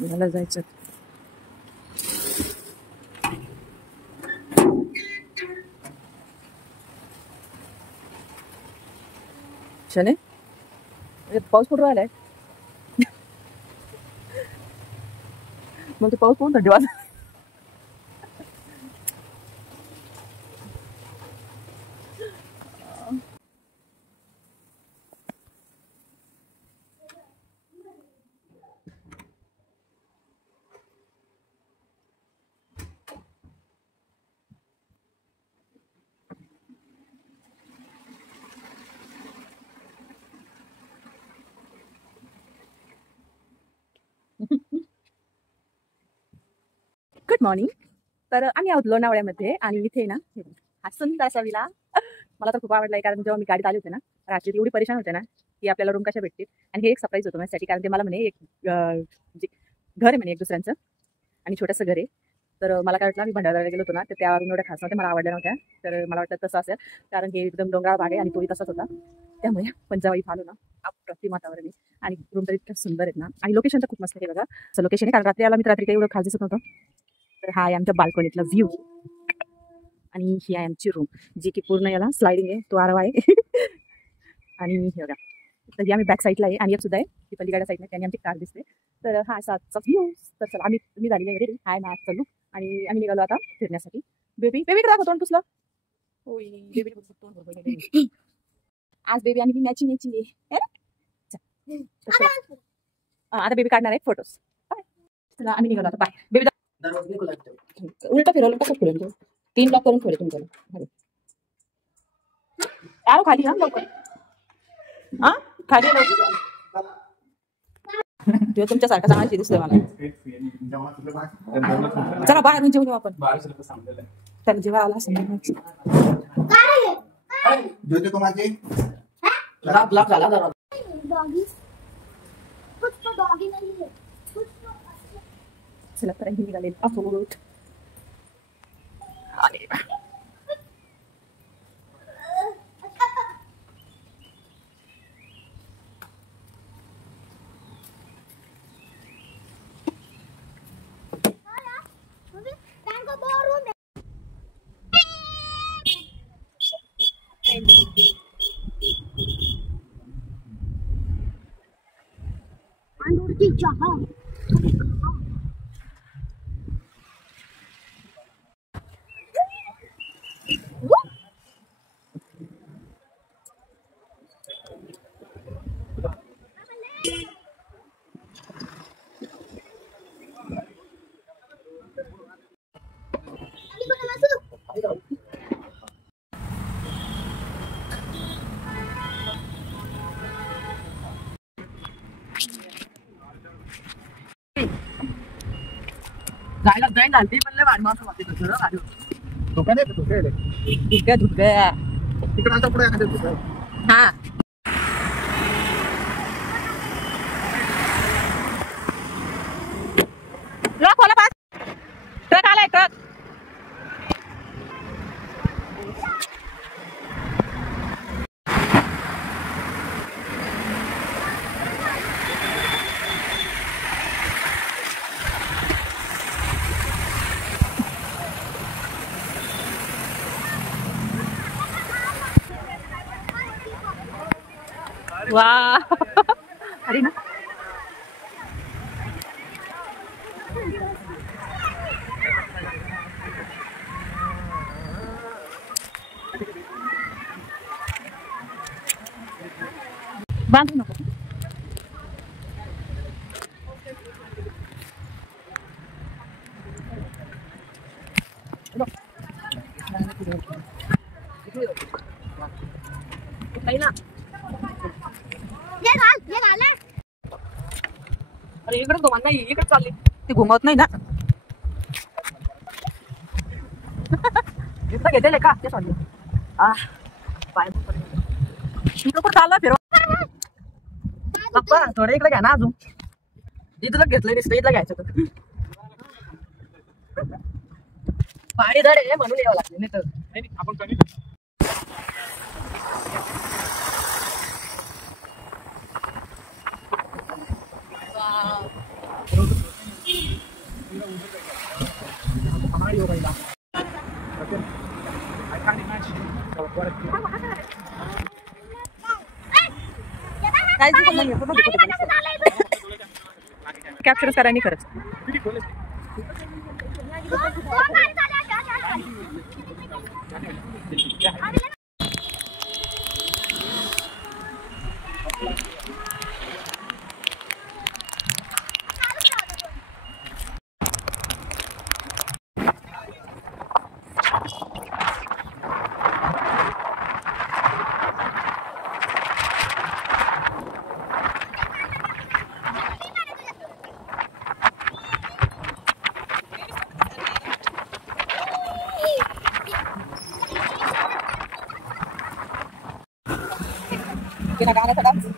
मला जायचं. शने पाऊस पडून राहिलाय. मग ते पाऊस पडून थंडी वाजत. Good morning. तर आम्ही आहोत लोणावळ्यामध्ये आणि इथे ना हा सुंदर असा विला मला तर खूप आवडलाय. कारण जेव्हा मी गाडीत आले होते ना रात्री एवढी परेशान होते ना की आपल्याला रूम कशा भेटतील. आणि हे एक सरप्राईज होतं माझ्यासाठी. कारण ते मला म्हणे एक घर आहे म्हणे एक दुसऱ्यांचं आणि छोटंसं घर आहे. तर मला काय वाटलं मी भंडारदऱ्याला गेलो होतो ना तर त्या रूम एवढ्या खास नव्हत्या, मला आवडल्या नव्हत्या. तर मला वाटतं तसं असेल कारण हे एकदम डोंगराळ भाग आहे आणि तोही तसाच होता. त्यामुळे पण जेव्हा इथं आलो ना अप्रतिम वातावरण आहे आणि रूम तर इतक्या सुंदर आहेत ना. आणि लोकेशन तर खूप मस्त आहे बघा. असं लोकेशन आहे कारण रात्री आला मी रात्री काही एवढं खास दिसत नव्हतं. तर हा आहे आमच्या बाल्कनीतला व्ह्यू आणि ही आहे आमची रूम जी की पूर्ण याला स्लायडिंग आहे, तो आरवा आहे. आणि हे बघा तर आम्ही बॅक साईडला आहे आणि एक सुद्धा आहे ती पलीकडच्या साईडने त्यांनी आमची कार दिसते. तर हा असा व्ह्यू. तर चला मी झालेली आहे रेडी. हाय ना चलू आणि आम्ही निघालो आता फिरण्यासाठी. बेबी बेबीकडे दाखवतो ना तुझला. होय बेबी आज बेबी आणि मी मॅचिंग आहे. आता बेबी काढणार आहे फोटोज. चला आम्ही निघालो आता. Bye baby. उलटा फिरवलं कसं फिरेल तू 3 ब्लॉक करून ठेवले तुमच्याला. यार खाली हा लवकर. हा खाली लवकर. तुमच्यासारखा चांगला दिसतोय मला. चला बाहेर जेवून येऊ आपण. त्याला जेव्हा आला असं चला तर ही निघाले अफोट. जायला जाईन घालते म्हणलं वाढमास वाटते तसं आलो. धुक्या धुक्या तिकडे आता पुढे एखाद्या हा लॉक होला पास. ट्रक आलाय ट्रक. वाह अरे ना बांधू नको. अरे इकडे घुमत नाही, इकडे चालली ती घुमत नाही ना. इथं घेतलेले का ते चालले. पाय इकडं पण चाललं फिरव. थोडं इकडे घ्या ना अजून. इथलं घेतलं दिसतं इथलं घ्यायचं तर पाणी धड आहे म्हणून यावं लागलं नाही तर आपण कमी. कॅप्चर करायनी खरंच. Ginagawa sa dance.